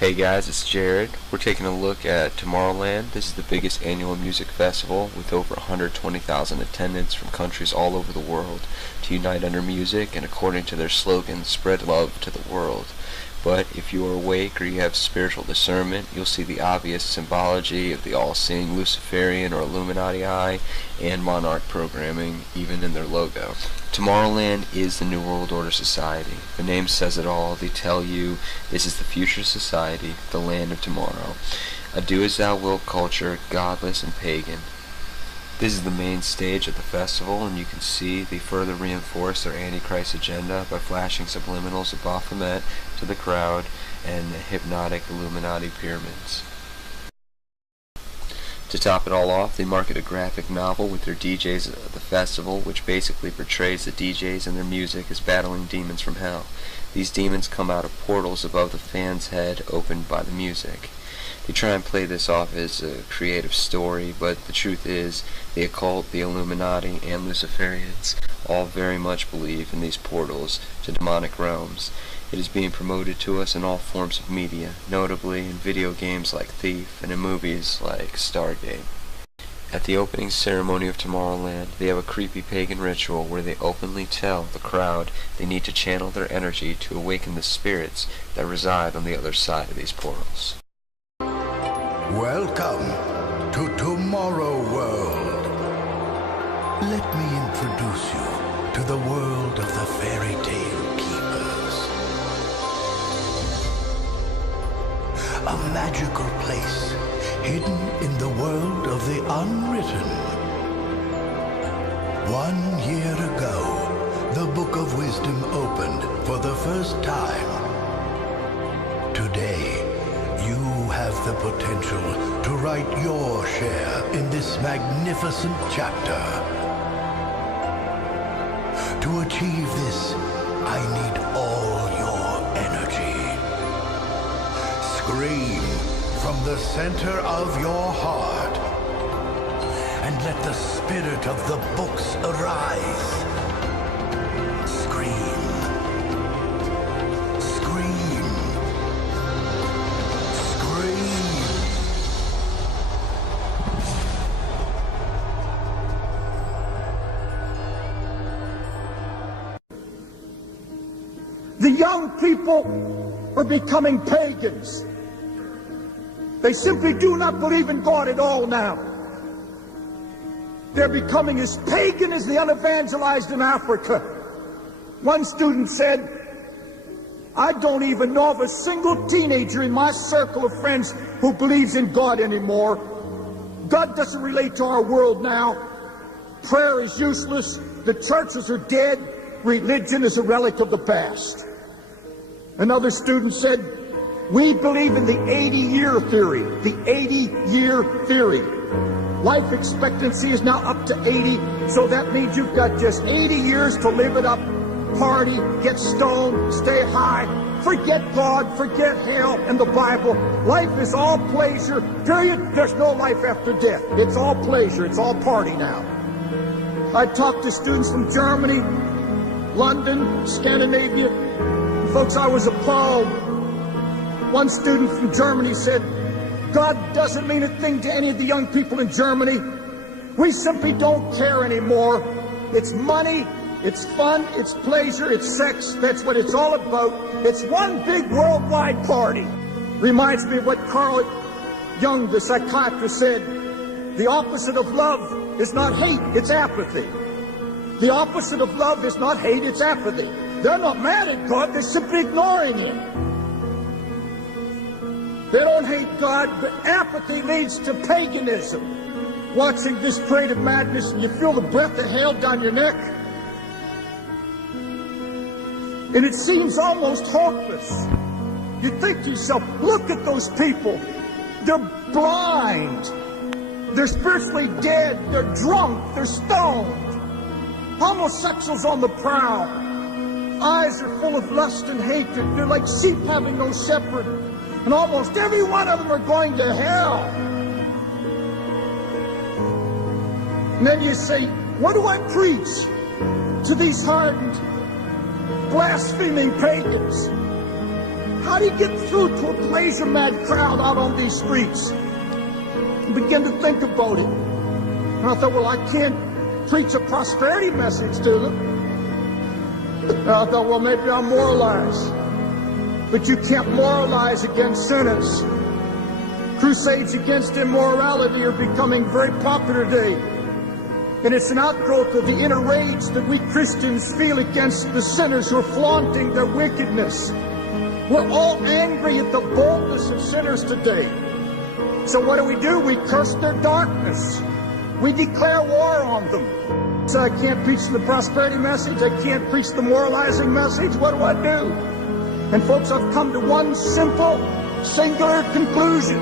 Hey guys, it's Jared. We're taking a look at Tomorrowland. This is the biggest annual music festival with over 120,000 attendants from countries all over the world to unite under music and, according to their slogan, spread love to the world. But if you are awake or you have spiritual discernment, you'll see the obvious symbology of the all-seeing Luciferian or Illuminati eye and monarch programming, even in their logo. Tomorrowland is the New World Order Society. The name says it all. They tell you this is the future society, the land of tomorrow. A do-as-thou-wilt culture, godless and pagan. This is the main stage of the festival, and you can see they further reinforce their Antichrist agenda by flashing subliminals of Baphomet to the crowd and the hypnotic Illuminati pyramids. To top it all off, they market a graphic novel with their DJs at the festival, which basically portrays the DJs and their music as battling demons from hell. These demons come out of portals above the fan's head opened by the music. They try and play this off as a creative story, but the truth is, the occult, the Illuminati, and Luciferians all very much believe in these portals to demonic realms. It is being promoted to us in all forms of media, notably in video games like Thief and in movies like Stargate. At the opening ceremony of Tomorrowland, they have a creepy pagan ritual where they openly tell the crowd they need to channel their energy to awaken the spirits that reside on the other side of these portals. Welcome to Tomorrow World. Let me introduce you to the world of the fairy tale keepers. A magical place hidden in the world of the unwritten. 1 year ago, the Book of Wisdom opened for the first time. Today, you have the potential to write your share in this magnificent chapter. To achieve this, I need all your energy. Scream from the center of your heart and let the spirit of the books arise. Scream. The young people are becoming pagans. They simply do not believe in God at all now. They're becoming as pagan as the unevangelized in Africa. One student said, I don't even know of a single teenager in my circle of friends who believes in God anymore. God doesn't relate to our world now. Prayer is useless. The churches are dead. Religion is a relic of the past. Another student said, we believe in the 80-year theory. The 80-year theory. Life expectancy is now up to 80, so that means you've got just 80 years to live it up, party, get stoned, stay high, forget God, forget hell and the Bible. Life is all pleasure, period. There's no life after death. It's all pleasure. It's all party now. I talked to students from Germany, London, Scandinavia. Folks, I was appalled. One student from Germany said, God doesn't mean a thing to any of the young people in Germany. We simply don't care anymore. It's money, it's fun, it's pleasure, it's sex. That's what it's all about. It's one big worldwide party. Reminds me of what Carl Jung, the psychiatrist, said. The opposite of love is not hate, it's apathy. The opposite of love is not hate, it's apathy. They're not mad at God, they're simply ignoring Him. They don't hate God, but apathy leads to paganism. Watching this parade of madness, and you feel the breath of hell down your neck. And it seems almost hopeless. You think to yourself, look at those people. They're blind. They're spiritually dead. They're drunk. They're stoned. Homosexuals on the prowl. Eyes are full of lust and hatred. They're like sheep having no shepherd. And almost every one of them are going to hell. And then you say, what do I preach to these hardened, blaspheming pagans? How do you get through to a pleasure-mad crowd out on these streets? And begin to think about it. And I thought, well, I can't preach a prosperity message to them. And I thought, well, maybe I'll moralize. But you can't moralize against sinners. Crusades against immorality are becoming very popular today. And it's an outgrowth of the inner rage that we Christians feel against the sinners who are flaunting their wickedness. We're all angry at the boldness of sinners today. So what do? We curse their darkness. We declare war on them. So I can't preach the prosperity message. I can't preach the moralizing message. What do? And folks, I've come to one simple, singular conclusion.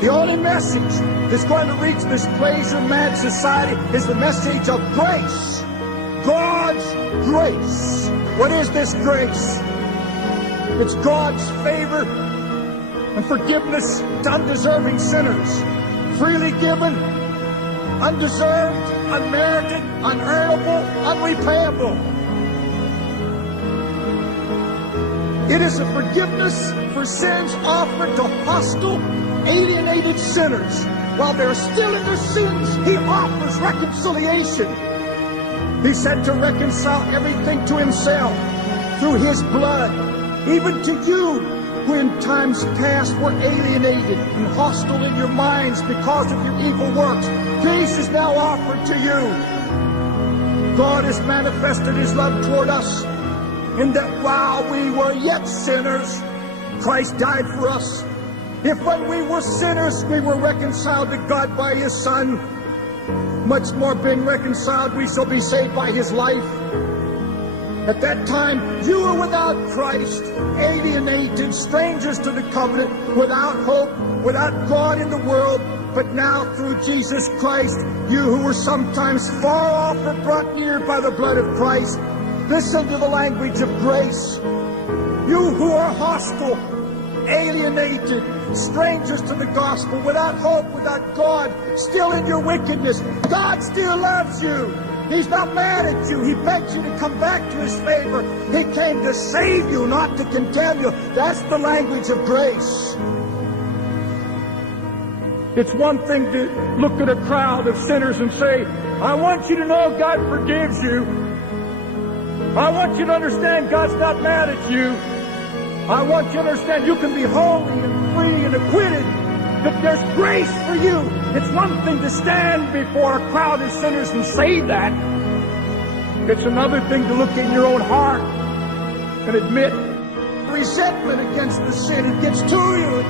The only message that's going to reach this pleasure-mad society is the message of grace. God's grace. What is this grace? It's God's favor and forgiveness to undeserving sinners. Freely given, undeserved, unmerited, unearnable, unrepayable. It is a forgiveness for sins offered to hostile, alienated sinners. While they're still in their sins, He offers reconciliation. He said to reconcile everything to Himself through His blood, even to you who in times past were alienated and hostile in your minds because of your evil works. Grace is now offered to you. God has manifested His love toward us in that while we were yet sinners, Christ died for us. If when we were sinners, we were reconciled to God by His Son, much more being reconciled, we shall be saved by His life. At that time, you were without Christ, alienated, strangers to the covenant, without hope, without God in the world. But now, through Jesus Christ, you who were sometimes far off are brought near by the blood of Christ. Listen to the language of grace. You who are hostile, alienated, strangers to the gospel, without hope, without God, still in your wickedness, God still loves you. He's not mad at you. He begs you to come back to His favor. He came to save you, not to condemn you. That's the language of grace. It's one thing to look at a crowd of sinners and say, I want you to know God forgives you. I want you to understand God's not mad at you. I want you to understand you can be holy and free and acquitted, that there's grace for you. It's one thing to stand before a crowd of sinners and say that. It's another thing to look in your own heart and admit resentment against the sin. It gets to you.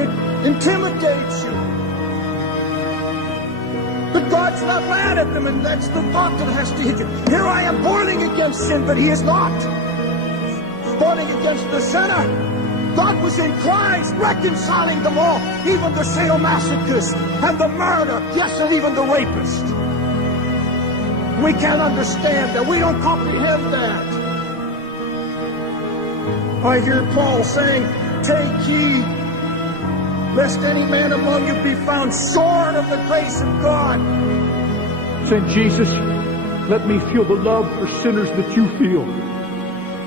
It intimidates you. But God's not mad at them, and that's the thought that has to hit you. Here I am boiling against sin, but He is not. Boiling against the sinner. God was in Christ, reconciling them all, even the sadomasochist and the murderer, yes, and even the rapist. We can't understand that. We don't comprehend that. I hear Paul saying, take heed, lest any man among you be found short of the grace of God. Saint Jesus, let me feel the love for sinners that you feel.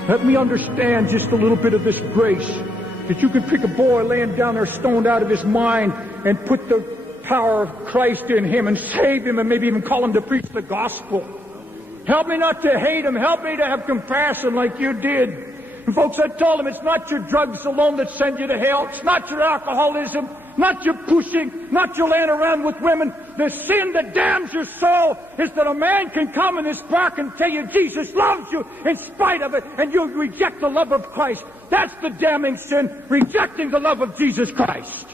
Let me understand just a little bit of this grace, that you can pick a boy laying down there stoned out of his mind and put the power of Christ in him and save him and maybe even call him to preach the gospel. Help me not to hate him. Help me to have compassion like you did. And folks, I told him it's not your drugs alone that send you to hell. It's not your alcoholism, not your pushing, not your laying around with women. The sin that damns your soul is that a man can come in this park and tell you Jesus loves you in spite of it, and you reject the love of Christ. That's the damning sin, rejecting the love of Jesus Christ.